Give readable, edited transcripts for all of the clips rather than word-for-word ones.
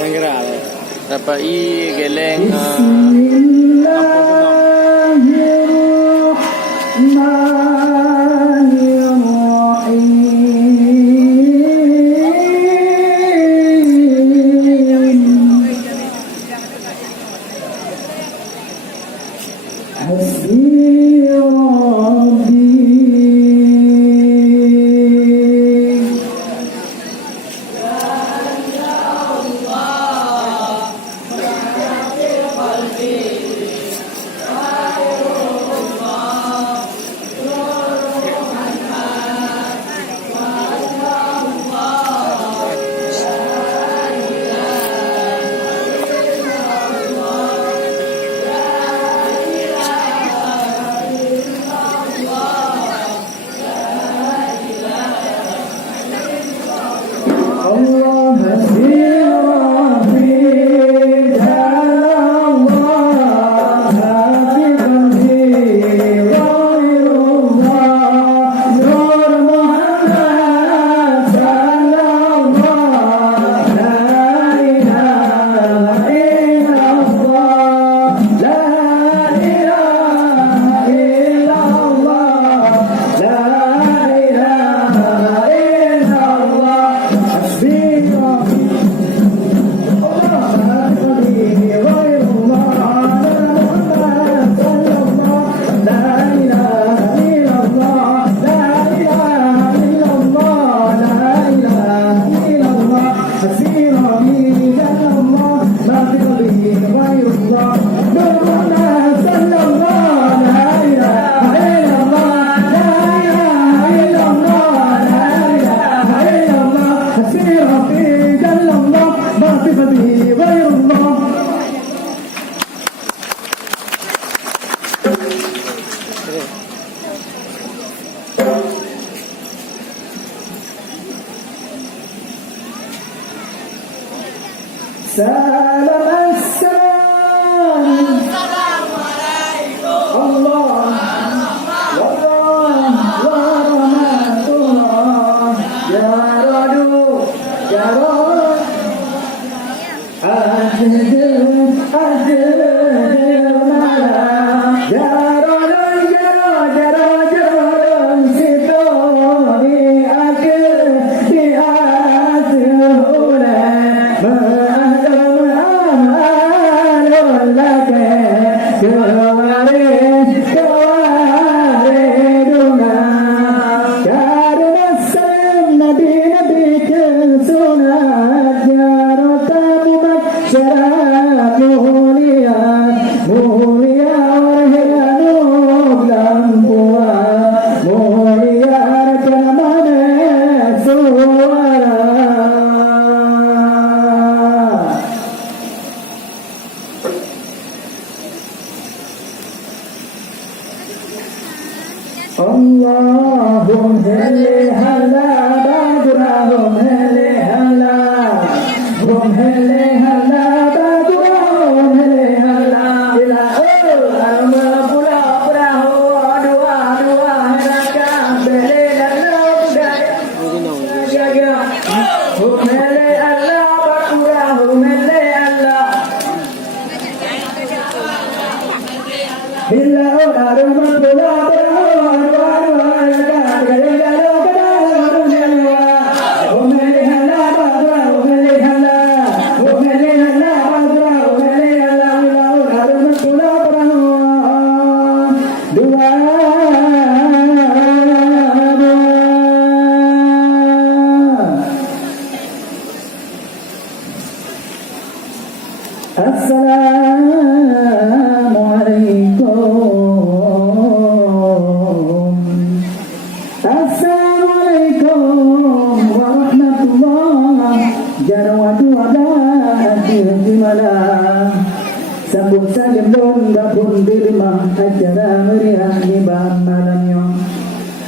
Yang gerak dapat geleng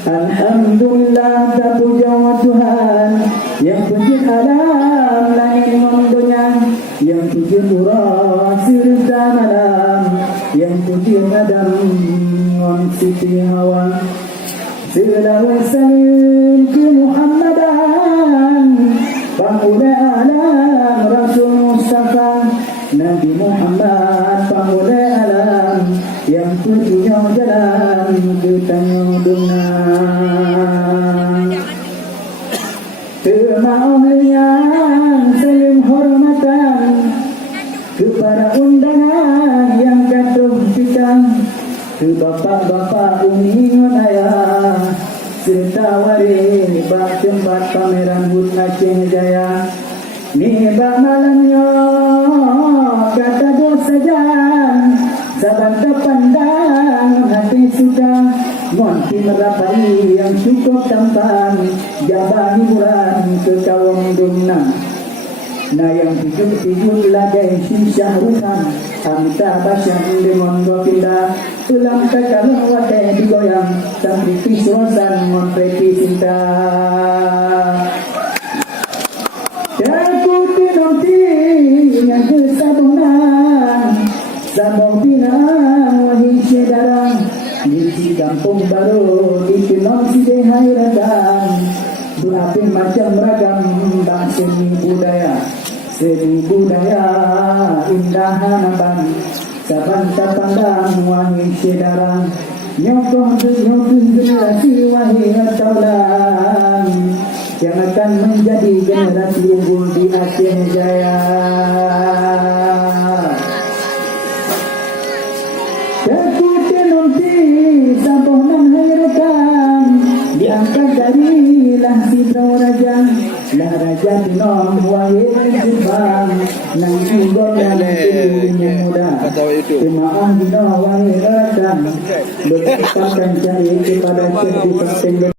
Alhamdulillah terpuja Tuhan yang puji alam langit mundunya, yang puji murah sirta malam, yang puji Adam wan siti Hawa. Segala wasalim ke Muhammadan, Panggula alam Rasul kepada undangan yang jatuh bintang, ke bapak-bapak umi ayah, serta wali bak tempat pameran hut Aceh Jaya. Ni bak malamnya kata dosa jang, saban terpandang hati suka, monti merapai yang cukup tampan, jabah hiburan ke kaum dumna. Nah yang tidur-tidur lagi sisa ruhan, Amitabh Bachchan dengan Govinda, tulang kekalang wadah digoyang, sambil kiswasan mempreti cinta. Cakuti nanti yang kesabunan, sabong pinang wahai sedarang, di kampung baru dikenal si dehai radang, berapin macam ragam bangsa budaya. Seni budaya indah hanapan, saban terpandang wahai sedarang, nyokoh generasi wahai taulan, yang akan menjadi generasi unggul di Aceh Jaya. Kekuti nanti saboh nan hayrekan, diangkat dari lahsi raja. Lah raja dinom wahai jubang, nang tunggol dan tubuhnya muda. Jemaah dinom wahai radang, berkatakan cari kepada cerita